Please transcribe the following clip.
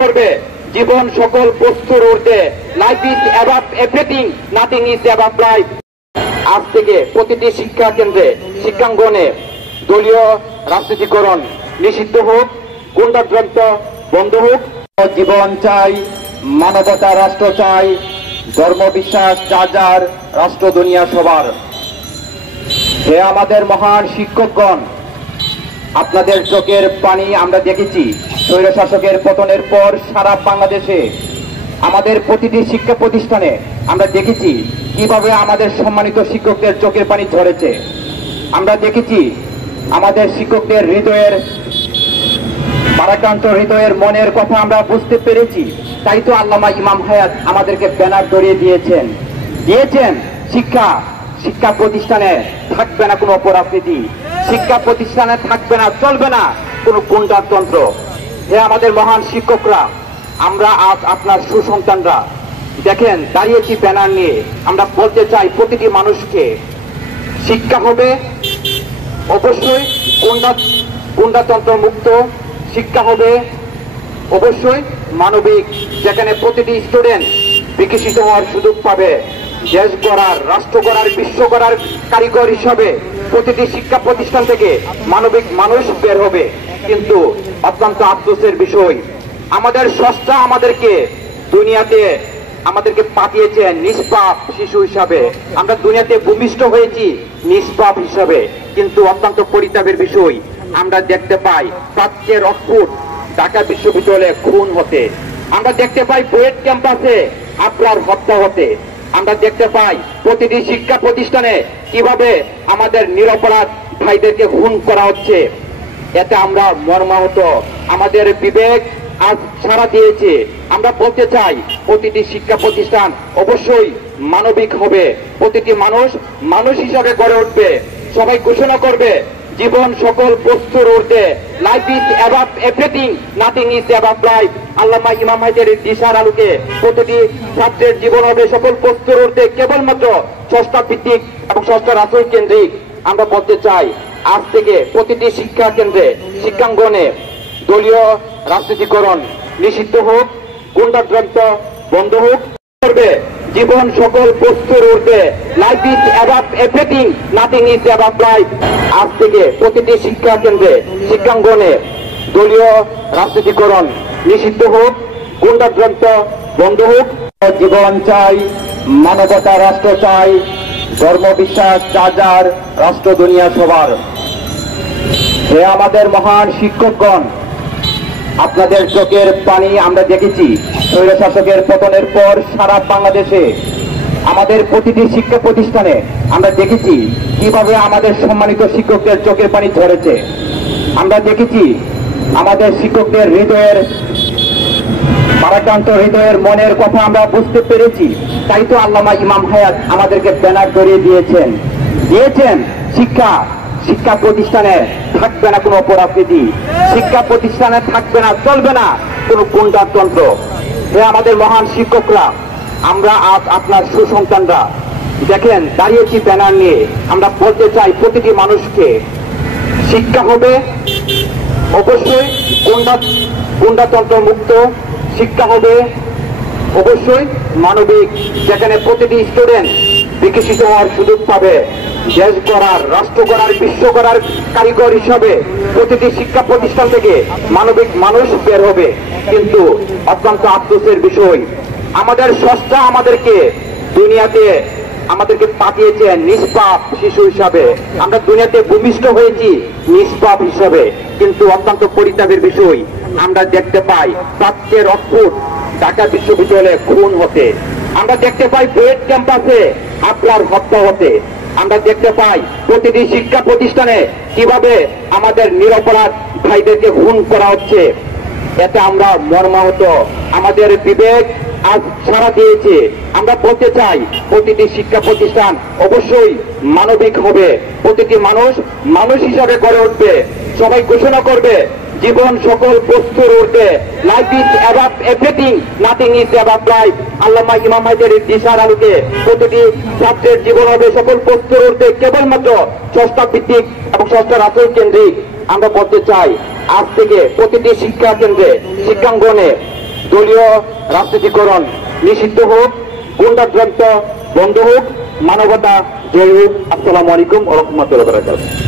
করবে জীবন সকল বস্তুর ঊর্ধ্বে। Life is above everything, nothing is above life. আজ থেকে প্রতিটি শিক্ষা কেন্দ্রে শিক্ষাঙ্গনে দলীয় রাজনীতিকরণ নিষিদ্ধ হোক, গুন্ডাতন্ত্র বন্ধ হোক। জীবন চাই, মানবতা রাষ্ট্র চাই, ধর্ম বিশ্বাস যার যার, রাষ্ট্র দুনিয়া সবার। হে আমাদের মহান শিক্ষকগণ, আপনাদের চোখের পানি আমরা দেখেছি স্বৈরশাসকের পতনের পর সারা বাংলাদেশে আমাদের প্রতিটি শিক্ষা প্রতিষ্ঠানে আমরা দেখেছি কিভাবে আমাদের সম্মানিত শিক্ষকদের চোখের পানি ঝরেছে। আমরা দেখেছি আমাদের শিক্ষকদের হৃদয়ের ভারাক্রান্ত হৃদয়ের মনের কথা আমরা বুঝতে পেরেছি। তাই তো আল্লামা ইমাম হায়াত আমাদেরকে ব্যানার ধরিয়ে দিয়েছেন শিক্ষা প্রতিষ্ঠানে থাকবে না কোনো অপরাজনীতি, শিক্ষা প্রতিষ্ঠানে থাকবে না, চলবে না কোনো গুন্ডাতন্ত্র। হে আমাদের মহান শিক্ষকরা, আমরা আজ আপনার সুসন্তানরা দেখেন দাঁড়িয়েছি ব্যানার নিয়ে। আমরা বলতে চাই প্রতিটি মানুষকে শিক্ষা হবে অবশ্যই গুন্ডাতন্ত্র মুক্ত, শিক্ষা হবে অবশ্যই মানবিক, যেখানে প্রতিটি স্টুডেন্ট বিকশিত হওয়ার সুযোগ পাবে। দেশ গড়ার, রাষ্ট্র গড়ার, বিশ্ব গড়ার কারিগর হিসাবে প্রতিটি শিক্ষা প্রতিষ্ঠান থেকে মানবিক মানুষ বের হবে। কিন্তু অত্যন্ত আফসোসের বিষয়, আমাদের স্রষ্টা আমাদেরকে পাঠিয়েছেন নিষ্পাপ শিশু হিসাবে। আমরা দুনিয়াতে ভূমিষ্ঠ হয়েছি নিষ্পাপ হিসাবে, কিন্তু অত্যন্ত পরিতাপের বিষয় আমরা দেখতে পাই প্রাচ্যের অদ্ভুত ঢাকা বিশ্ববিদ্যালয়ে খুন হতে, আমরা দেখতে পাই বুয়েট ক্যাম্পাসে আবরার হত্যা হতে, আমরা দেখতে পাই প্রতিটি শিক্ষা প্রতিষ্ঠানে কিভাবে আমাদের নিরপরাধ ভাইদেরকে খুন করা হচ্ছে। এতে আমরা মর্মাহত, আমাদের বিবেক আজ সাড়া দিয়েছে। আমরা বলতে চাই প্রতিটি শিক্ষা প্রতিষ্ঠান অবশ্যই মানবিক হবে, প্রতিটি মানুষ হিসাবে গড়ে উঠবে। সবাই ঘোষণা করবে জীবন সকল বস্তুর ঊর্ধ্বে, life is above everything, nothing is above life. আল্লামা ইমাম হায়াতের দিশার আলোকে প্রতিটি ছাত্রের জীবন হবে সকল বস্তুর ঊর্ধ্বে, কেবলমাত্র স্রষ্টা ভিত্তিক এবং স্রষ্টা রাসূল কেন্দ্রিক। আমরা বলতে চাই আজ থেকে প্রতিটি শিক্ষা কেন্দ্রে শিক্ষাঙ্গনে দলীয় রাজনীতিকরণ নিষিদ্ধ হোক, গুন্ডাতন্ত্র বন্ধ হোক। করবে জীবন সকল বস্তুর ঊর্ধ্বে, life is above everything, nothing is above life. আজ থেকে প্রতিটি শিক্ষা কেন্দ্রে শিক্ষাঙ্গনে দলীয় রাজনীতিকরণ নিষিদ্ধ হোক, গুন্ডাতন্ত্র বন্ধ হোক। জীবন চাই, মানবতা রাষ্ট্র চাই, ধর্ম বিশ্বাস যার যার, রাষ্ট্র দুনিয়া সবার। হে আমাদের মহান শিক্ষকগণ, আপনাদের চোখের পানি আমরা দেখেছি স্বৈরশাসকের পতনের পর সারা বাংলাদেশে আমাদের প্রতিটি শিক্ষা প্রতিষ্ঠানে আমরা দেখেছি কিভাবে আমাদের সম্মানিত শিক্ষকদের চোখের পানি ঝরেছে। আমরা দেখেছি আমাদের শিক্ষকদের হৃদয়ের ভারাক্রান্ত হৃদয়ের মনের কথা আমরা বুঝতে পেরেছি। তাই তো আল্লামা ইমাম হায়াত আমাদেরকে ব্যানার ধরিয়ে দিয়েছেন শিক্ষা প্রতিষ্ঠানে থাকবে না কোনো অপরাজনীতি, শিক্ষা প্রতিষ্ঠানে থাকবে না, চলবে না কোনো গুন্ডাতন্ত্র। হে আমাদের মহান শিক্ষকরা, আমরা আজ আপনার সুসন্তানরা দেখেন দাঁড়িয়েছি ব্যানার নিয়ে। আমরা বলতে চাই প্রতিটি মানুষকে শিক্ষা হবে অবশ্যই গুন্ডাতন্ত্র মুক্ত, শিক্ষা হবে অবশ্যই মানবিক, যেখানে প্রতিটি স্টুডেন্ট বিকশিত হওয়ার সুযোগ পাবে। দেশ গড়ার, রাষ্ট্র গড়ার, বিশ্ব গড়ার কারিগর হিসাবে প্রতিটি শিক্ষা প্রতিষ্ঠান থেকে মানবিক মানুষ বের হবে। কিন্তু অত্যন্ত আফসোসের বিষয়, আমাদের স্রষ্টা আমাদেরকে পাঠিয়েছেন নিষ্পাপ শিশু হিসাবে। আমরা দুনিয়াতে ভূমিষ্ঠ হয়েছি নিষ্পাপ হিসাবে, কিন্তু অত্যন্ত পরিতাপের বিষয় আমরা দেখতে পাই প্রাচ্যের অদ্ভুত ঢাকা বিশ্ববিদ্যালয়ে খুন হতে, আমরা দেখতে পাই বুয়েট ক্যাম্পাসে আবরার হত্যা হতে, আমরা দেখতে পাই প্রতিটি শিক্ষা প্রতিষ্ঠানে কিভাবে আমাদের নিরপরাধ ভাইদেরকে খুন করা হচ্ছে। এতে আমরা মর্মাহত, আমাদের বিবেক আজ সাড়া দিয়েছে। আমরা বলতে চাই প্রতিটি শিক্ষা প্রতিষ্ঠান অবশ্যই মানবিক হবে, প্রতিটি মানুষ হিসাবে গড়ে উঠবে। সবাই ঘোষণা করবে জীবন সকল বস্তুর ঊর্ধ্বে, life is above everything, nothing is above life. আল্লামা ইমাম হায়াতের দিশার আলোকে প্রতিটি ছাত্রের জীবন হবে সকল বস্তুর ঊর্ধ্বে, কেবলমাত্র স্রষ্টা ভিত্তিক এবং স্রষ্টা রাসূল কেন্দ্রিক। আমরা বলতে চাই আজ থেকে প্রতিটি শিক্ষা কেন্দ্রে শিক্ষাঙ্গনে দলীয় রাজনীতিকরণ নিষিদ্ধ হোক, গুন্ডাযন্ত্র বন্ধ হোক, মানবতা জয় হোক। আসসালামু আলাইকুম ওয়া রাহমাতুল্লাহি ওয়া বারাকাতুহু।